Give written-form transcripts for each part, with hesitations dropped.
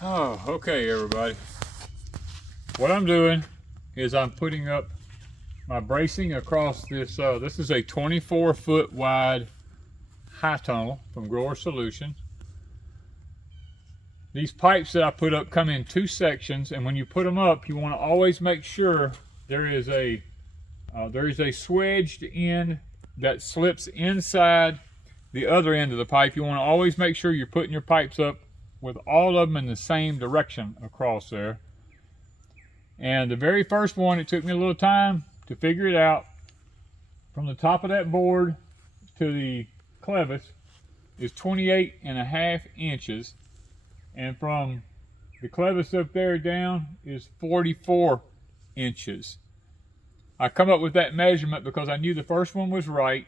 Oh, okay, everybody. What I'm doing is I'm putting up my bracing across this. This is a 24-foot wide high tunnel from Grower Solutions. These pipes that I put up come in 2 sections, and when you put them up, you want to always make sure there is a swedged end that slips inside the other end of the pipe. You want to always make sure you're putting your pipes up with all of them in the same direction across there. And the very first one, it took me a little time to figure it out. From the top of that board to the clevis is 28.5 inches. And from the clevis up there down is 44 inches. I come up with that measurement because I knew the first one was right.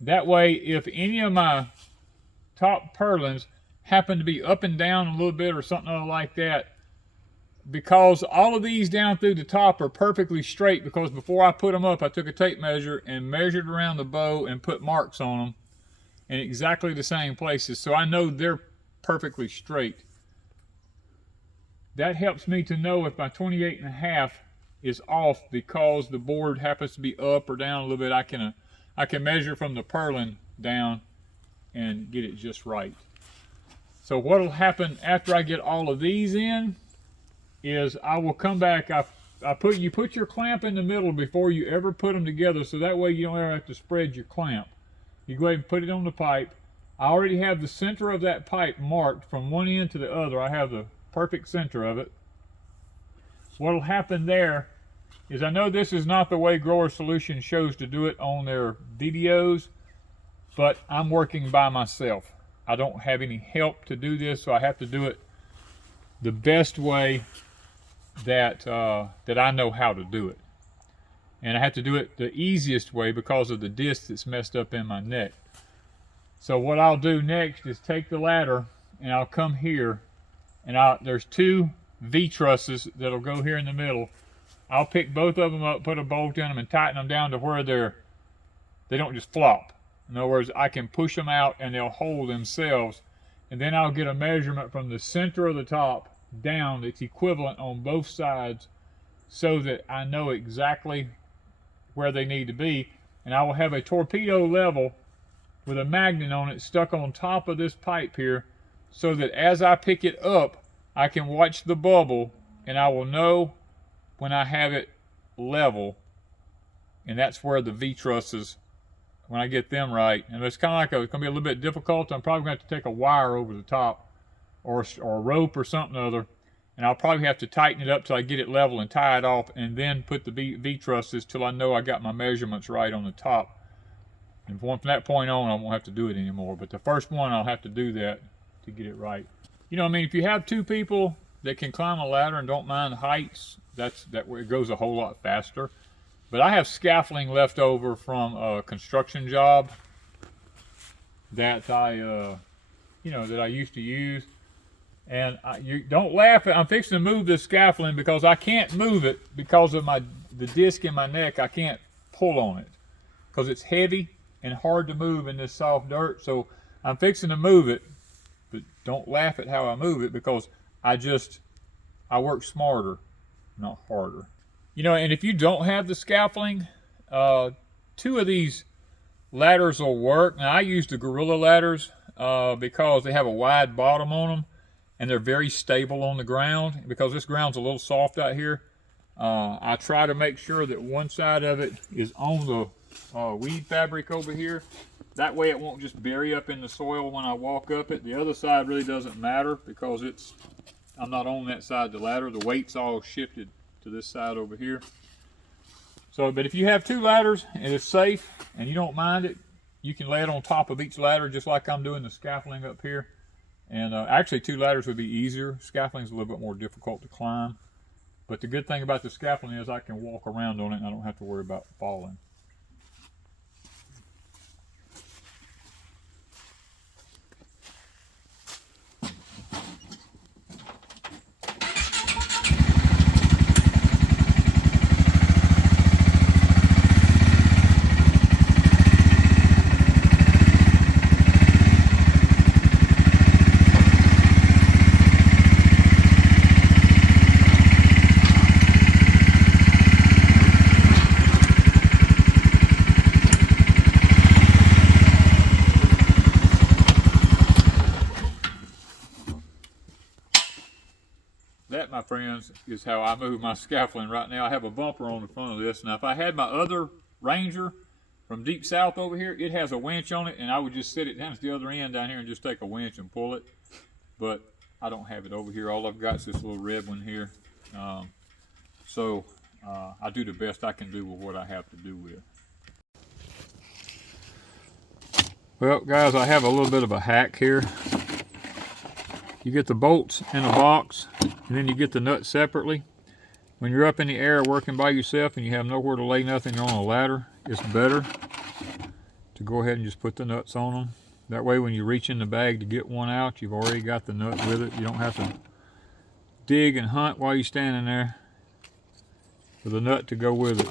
That way, if any of my top purlins happen to be up and down a little bit or something like that, because all of these down through the top are perfectly straight, because before I put them up, I took a tape measure and measured around the bow and put marks on them in exactly the same places, so I know they're perfectly straight. That helps me to know if my 28.5 is off because the board happens to be up or down a little bit. I can measure from the purlin down and get it just right. So what will happen after I get all of these in is I will come back. You put your clamp in the middle before you ever put them together, so that way you don't ever have to spread your clamp. You go ahead and put it on the pipe. I already have the center of that pipe marked from one end to the other. I have the perfect center of it. What will happen there is, I know this is not the way Grower Solutions shows to do it on their videos, but I'm working by myself. I don't have any help to do this, so I have to do it the best way that I know how to do it. And I have to do it the easiest way because of the disc that's messed up in my neck. So what I'll do next is take the ladder and I'll come here, and there's 2 V-trusses that'll go here in the middle. I'll pick both of them up, put a bolt in them, and tighten them down to where they don't just flop. In other words, I can push them out and they'll hold themselves. And then I'll get a measurement from the center of the top down that's equivalent on both sides, so that I know exactly where they need to be. And I will have a torpedo level with a magnet on it stuck on top of this pipe here, so that as I pick it up, I can watch the bubble and I will know when I have it level. And that's where the V-trusses, when I get them right, and it's kind of like it's going to be a little bit difficult. I'm probably going to have to take a wire over the top, or a rope or something other, and I'll probably have to tighten it up till I get it level and tie it off, and then put the V-trusses till I know I got my measurements right on the top. And from that point on, I won't have to do it anymore. But the first one, I'll have to do that to get it right. You know, I mean, if you have 2 people that can climb a ladder and don't mind heights, that way it goes a whole lot faster. But I have scaffolding left over from a construction job that I used to use. And you don't laugh. I'm fixing to move this scaffolding because I can't move it because of the disc in my neck. I can't pull on it because it's heavy and hard to move in this soft dirt. So I'm fixing to move it, but don't laugh at how I move it, because I work smarter, not harder. You know, and if you don't have the scaffolding, 2 of these ladders will work. Now I use the Gorilla ladders because they have a wide bottom on them, and they're very stable on the ground. Because this ground's a little soft out here, I try to make sure that one side of it is on the weed fabric over here. That way it won't just bury up in the soil when I walk up it. The other side really doesn't matter because I'm not on that side of the ladder. The weight's all shifted to this side over here. So, but if you have 2 ladders and it's safe and you don't mind it, you can lay it on top of each ladder just like I'm doing the scaffolding up here. And actually 2 ladders would be easier. Scaffolding's a little bit more difficult to climb. But the good thing about the scaffolding is I can walk around on it and I don't have to worry about falling. that, my friends, is how I move my scaffolding right now. I have a bumper on the front of this. Now, if I had my other Ranger from Deepsouth over here, it has a winch on it, and I would just sit it down to the other end down here and just take a winch and pull it. But I don't have it over here. All I've got is this little red one here. So I do the best I can do with what I have to do with. Well, guys, I have a little bit of a hack here. You get the bolts in a box, and then you get the nuts separately. When you're up in the air working by yourself and you have nowhere to lay nothing on a ladder, it's better to go ahead and just put the nuts on them. That way when you reach in the bag to get one out, you've already got the nut with it. You don't have to dig and hunt while you're standing there for the nut to go with it.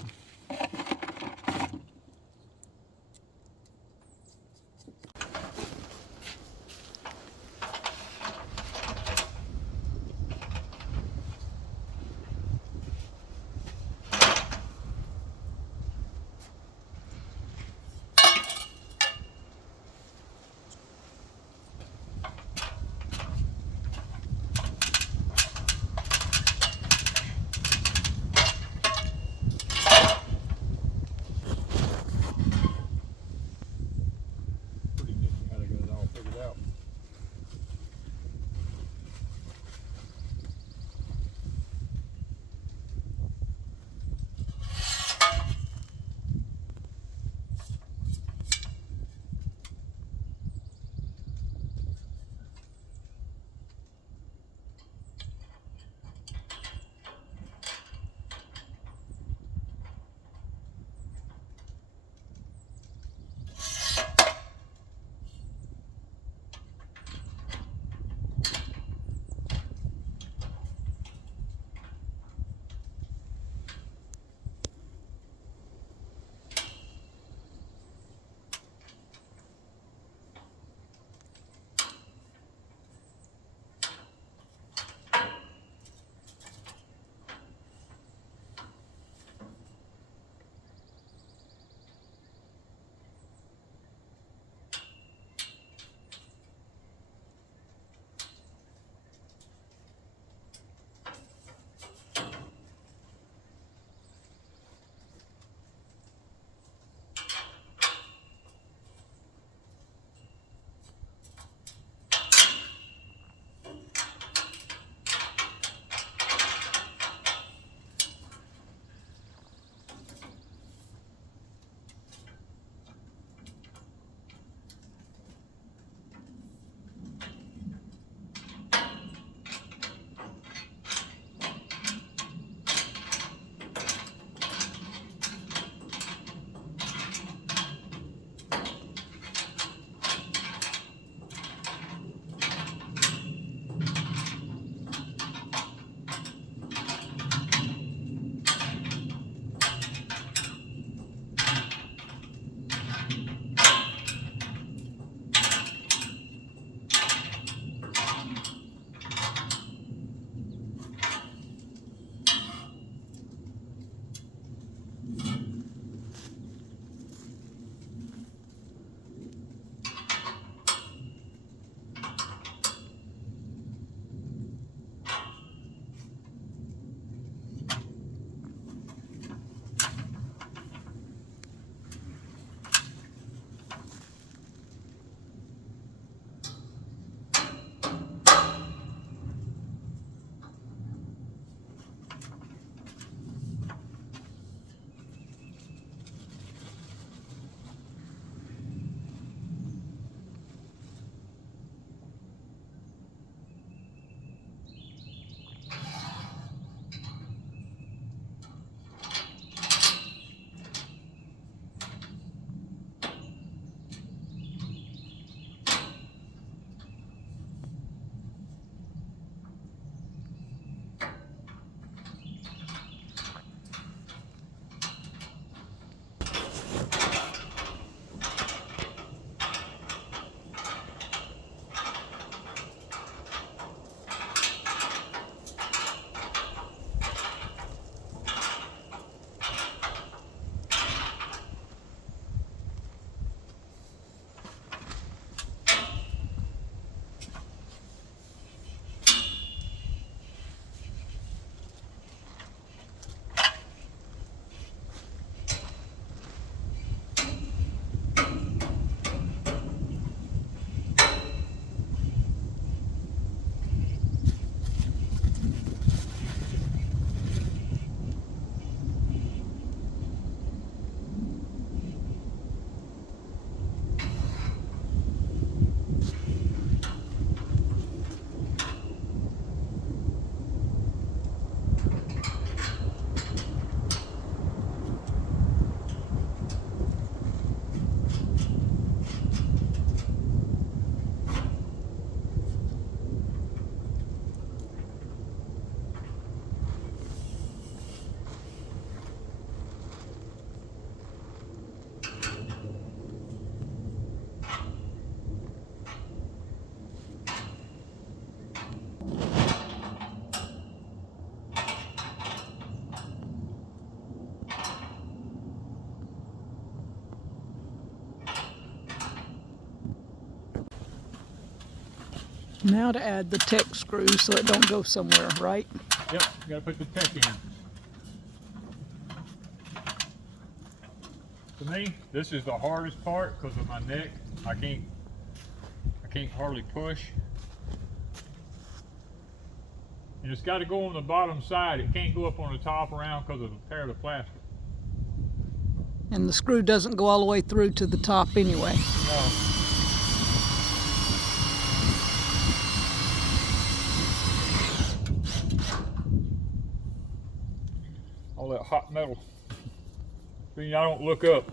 Now to add the tech screw so it don't go somewhere, right? Yep, you gotta put the tech in. To me, this is the hardest part because of my neck. I can't hardly push. And it's got to go on the bottom side. It can't go up on the top around because of the tear of the plastic. And the screw doesn't go all the way through to the top anyway. No. All that hot metal. See, I don't look up.